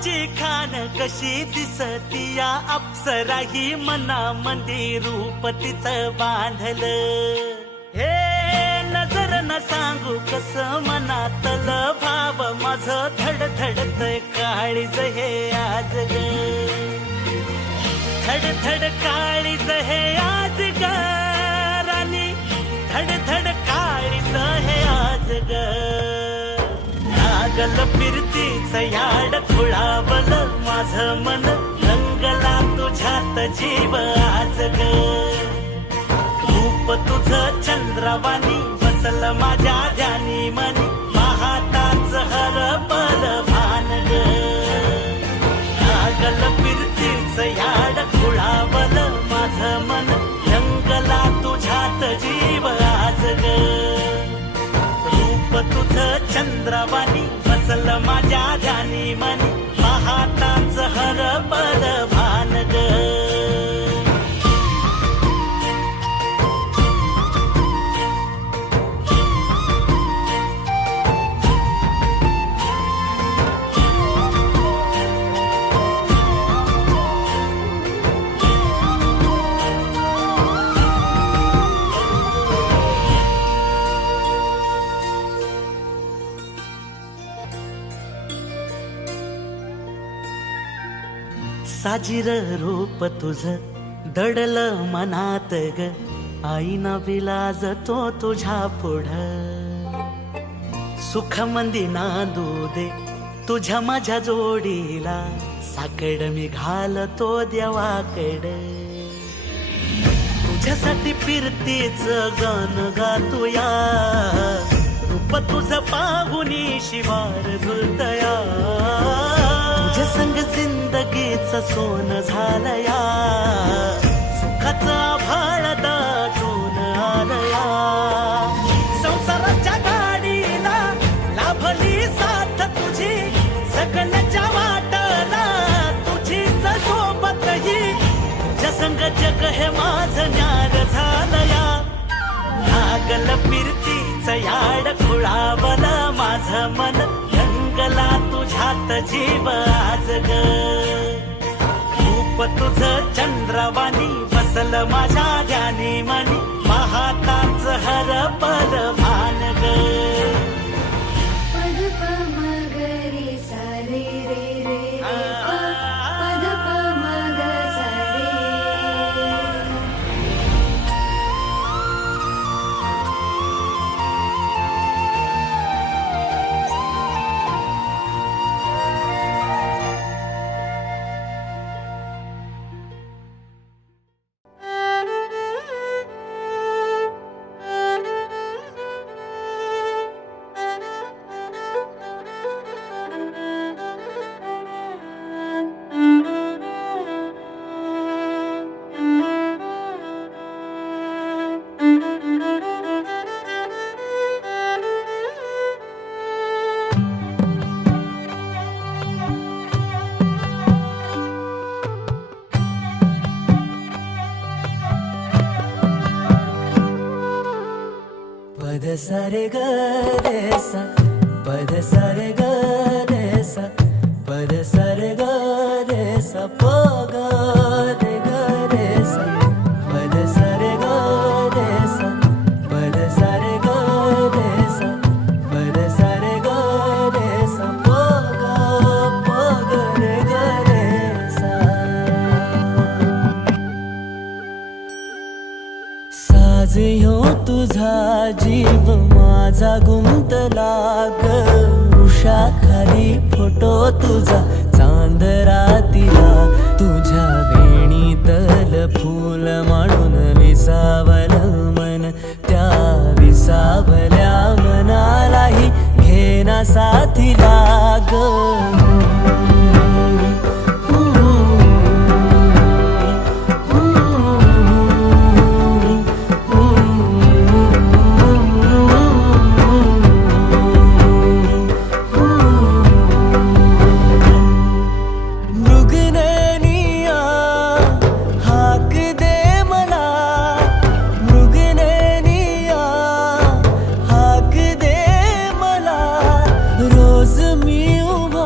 रूपाची खान कशी दिसती या अप्सरा ही मनामंदी रूप तिचं बांधलं. हे नजर न सांगू कस मनातल भाव माझं धडधडतय काळीज हे आज ग. धडधड काळीज हे आज ग राणी, धडधड काळीज हे आज ग. लागल फिरतीच याड खुळावल माझं मन, रंगला तुझ्यात जीव आज ग. रूप तुझं चंद्रवाणी बसल माझ्या ध्यानी मनी, पाहताच हरपल भान ग. लागल फिरतीच याड खुळावल माझं मन, रंगला तुझ्यात जीव आज ग. रूप तुझं चंद्रवाणी बसल माझ्या ध्यानी मनी, पाहताच हरपल भान ग. साजीर रूप तुझं दडल मनात ग, आईना विलाज तो तुझ्या पुढं. सुख मंदी नांदू दे तुझ्या माझ्या जोडीला, साकड मी घालतो देवाकड. तुझ्यासाठी फिरतीच गाण गातोया, रूप तुझं पाहुनी शिवार झुलतया. तुझ्या संग जिंदगीच सोन झालया, सुखाचा आभाळ दाटून आलया. संसाराच्या गाडीला लाभली साथ तुझी, जगण्याच्या वाटला तुझीच सोबत ही. तुझ्या संग जग हे माझं न्यार झालया. लागल फिरतीच याड खुळावल माझं मन, रंगला तुझ्यात जीव आज ग. रूप तुझं चंद्रवाणी बसल माझ्या ध्यानी मनी, पाहताच हरपल भान ग. पद प म ग रे सा रे रे रे रे प, पद प म ग सा रे. पद सा रे ग रे सा, पद सा रे ग रे सा, पद सा रे ग रे सा, प ग रे ग रे सा, पद सा रे ग रे सा, पद सा रे ग रे सा, पद सा रे ग रे सा, प ग रे ग रे सा. साज ह्यो तुझा जीव माझा गुंतला ग, वृषाखाली फोटो तुझा चांद रातीला. तुझ्या वेणीतल फूल म्हणून विसावल मन, त्या विसावल्या मनालाही घेना साथीला ग. रोज मी उभा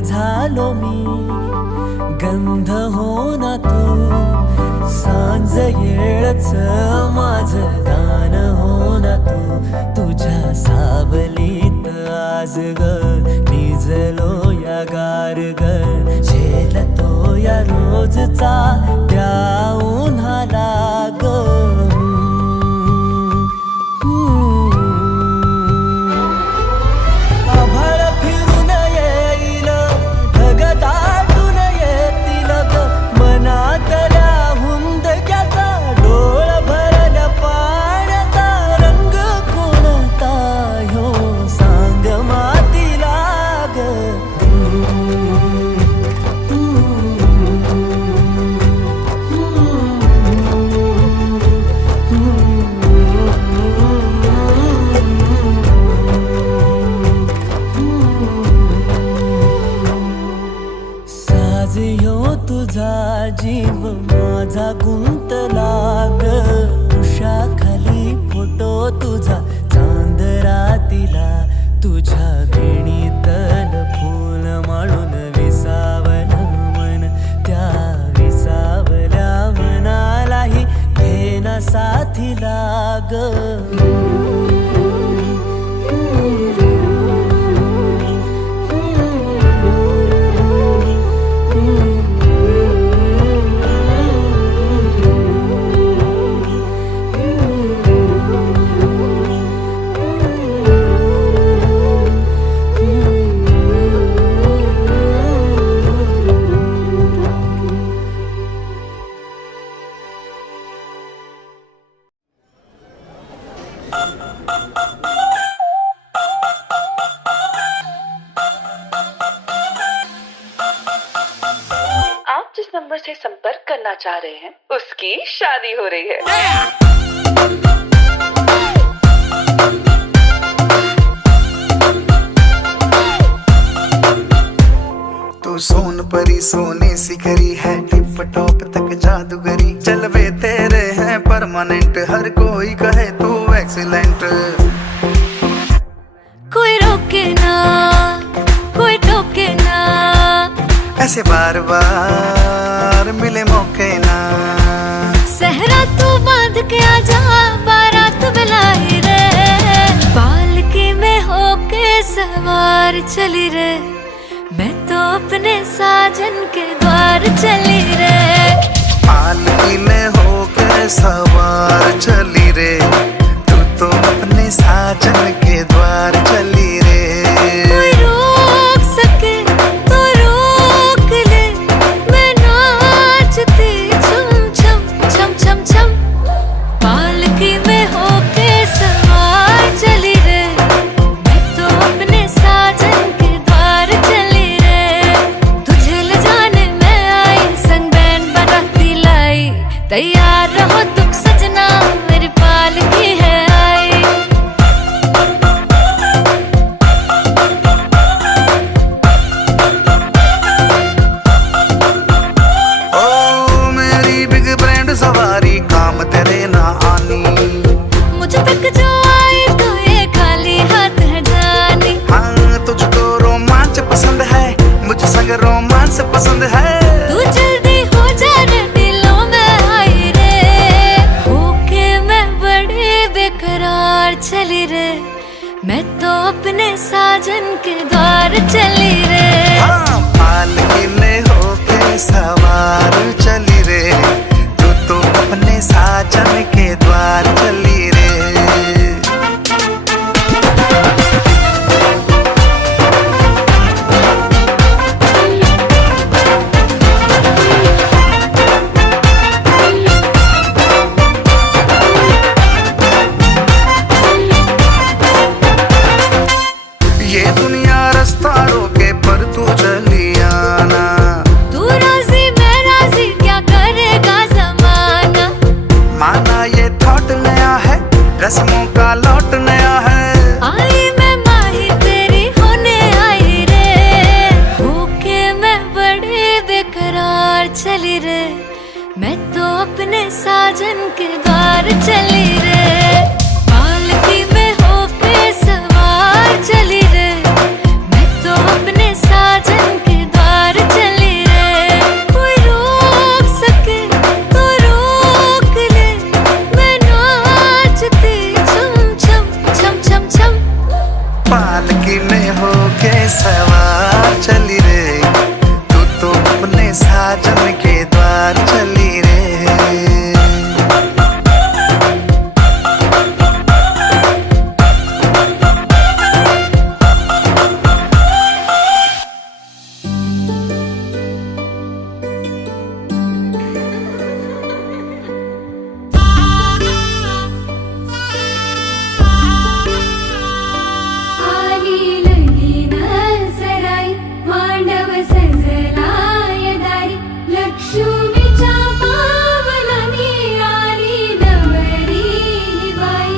झालो मी, गंध हो ना तू, सांज येळच माझं गान हो ना तू. तुझ्या सावलीत आज ग निजलो या गार ग, झेलतो या रोजचा त्या उन्हाला ग. आभाळ फिरून येईल, ढग दाटून येतील ग, मनातल्या हुंदक्याचा डोळ भरल्या पाण्याचा रंग कोणता ह्यो सांग मातीला ग. साज ह्यो तुझा जीव माझा गुंतला ग, उषाखाली फोटो तुझा चांद रातीला, तुझ्या वेणीतल फूल माळून विसावलं मन, त्या विसावल्या मनालाही घेना साथीला ग. आप जिस नंबर से संपर्क करना चाह रहे हैं उसकी शादी हो रही है। तू सोन परी सोने सिखरी है, टिप टॉप तक जादूगरी, चलवे तेरे हैं परमानेंट, हर कोई कहे तू एक्सीलेंट. कोई रोके ना, कोई टोके ना, ऐसे बार बार मिले मौके ना. सहरा तू बांध के आजा, बारात बुलाई रे, पालकी में होके सवार चली रे, मैं तो अपने साजन के द्वार चली रे. पालकी में होके सवार चली रे, तू तो अपने साजन के द्वार चली रे. कोई रोक सके तो रोक ले, मैं नाचती छम छम छम छम छम, पालकी में होके सवार चली रे, मैं तो अपने साजन के द्वार चली रे. तुझे ले जाने मैं आई, संग बैंड बाराती लाई, तैयार रहो तुम सजना, मेरी पालकी है आई. ओ मेरी बिग ब्रांड सवारी, काम तेरे ना आनी. मुझ तक जो आए तो ये खाली हाथ है जानी. हाँ तुझको रोमांच पसंद है, मुझे संग रोमांस पसंद है. तू जल्दी हो जा रे, दिलों में आई रे, होके मैं बड़ी बेकरार चली रे, मैं तो अपने साजन के द्वार चली रे. हाँ पालकी में होके सवार चली रे, तू तो अपने साजन के द्वार चली रे. ये दुनिया रास्ता रोके पर तू चली आना. तू राजी मैं राजी, क्या करेगा जमाना. माना ये सवार चली रे, तू तो अपने साजन के द्वार चली रे। आली लगीन सराई मांडव सजलाय दारी लक्ष्मीच्या पावलानी आली नवरी ही बाई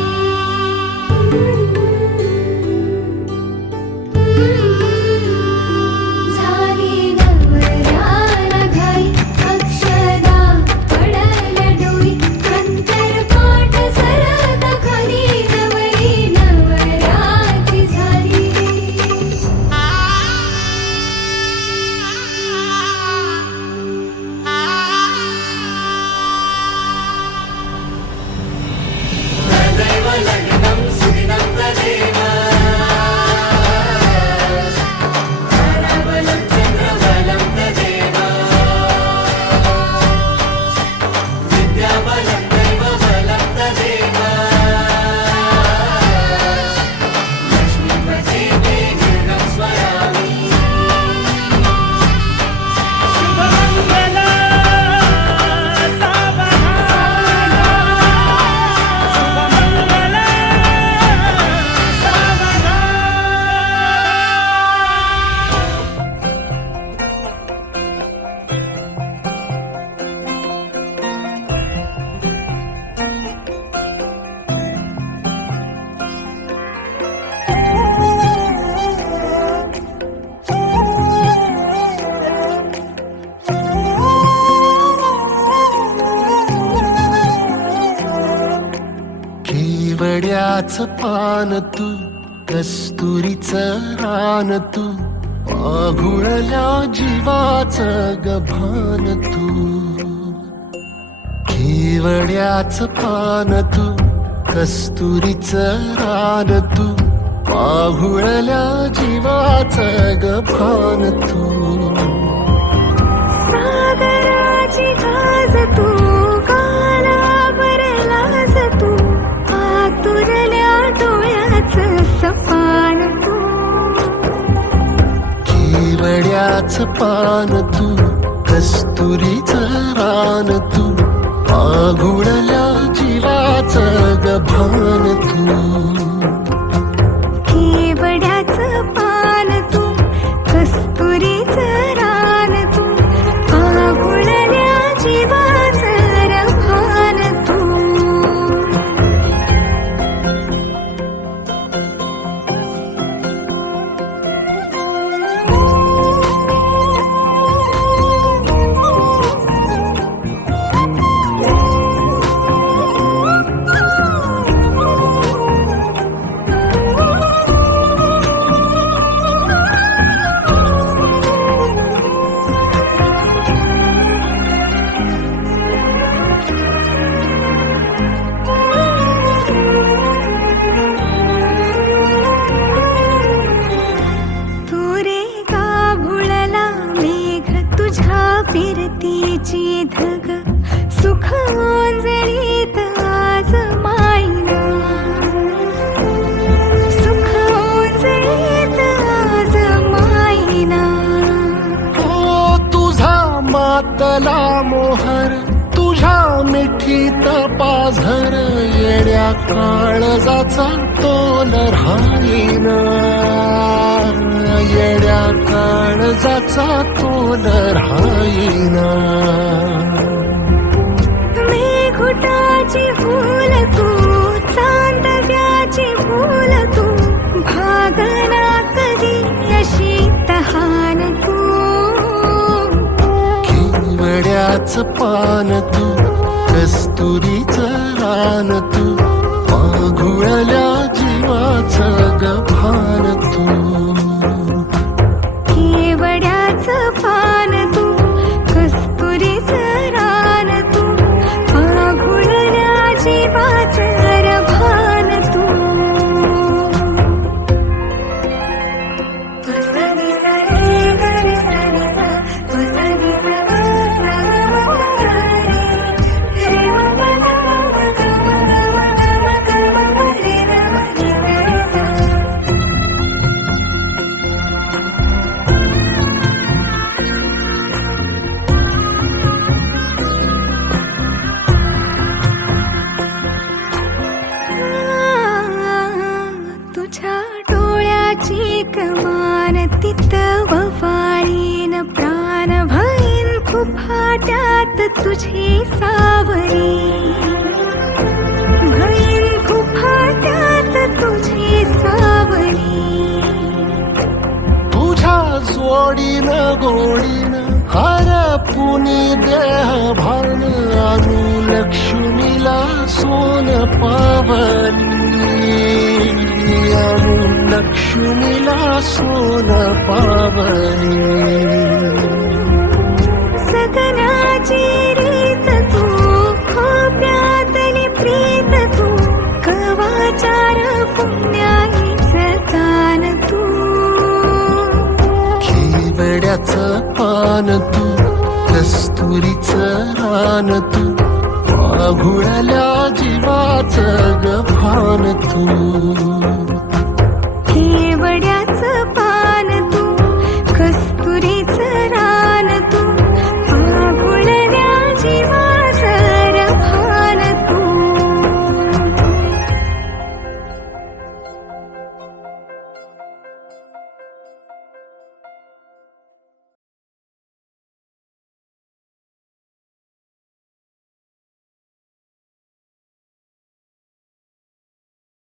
झाली नवऱ्याला घाई अक्षदा पडल डोई अंतर पाठ सरत खाली नवरी नवऱ्याची झाली केवड्याच पान तू, कस्तुरीचं रान तू, आघुळल्या जीवाचं गभान तू. केवड्याच पान तू, कस्तुरीचं रान तू, आघुळल्या जीवाचं गभान तू. सागराची गाज तू गालावर लाज तू आतुरल्या डोळ्याचं सपान तू केवड्याच पान तू, कस्तुरीचं रान तू, आघुळल्या जीवाचं गभान तू. केवड्याचं पान तू कस्तुरीचं रान तू आघुळल्या जीवाचं रभान तू. फिरतीची धग सुख ओंजळीत आज मायना सुख ओंजळीत आज मायना. ओ तुझा मातला मोहर, तुझ्या मिठीत पाझर, येड्या काळजाचा तोल राहीना, येड्या काळजाचा तोल राहीना. मेघुटाची फूल तू चांदव्याची फूल तू भागना कधी अशी तहान तू. केवड्याच पान तू, कस्तुरीचं रान तू, माघुळल्या जीवाचं गभान तू. केवड्याचं पान तू कस्तुरीचं रान तू आघुळल्या जीवाचं रभान तू. विश्वाची कमान तिथं ववाळीन प्राण भईन फुफाट्यात तुझी सावरी भईन फुफाट्यात तुझी सावरी तुझ्या जोडीनं गोडीनं हरपुनी देह भान आणू लक्ष्मीला सोन पावनी आणू लक्ष्मीला सोन पावनी सगनाची रीत तू खोप्यातली प्रीत तू कवाचार पुण्याईचं कान तू केवड्याचं पान तू कस्तुरीचं रान तू वाघुळल्या जीवाचं गभान तू केवड्यात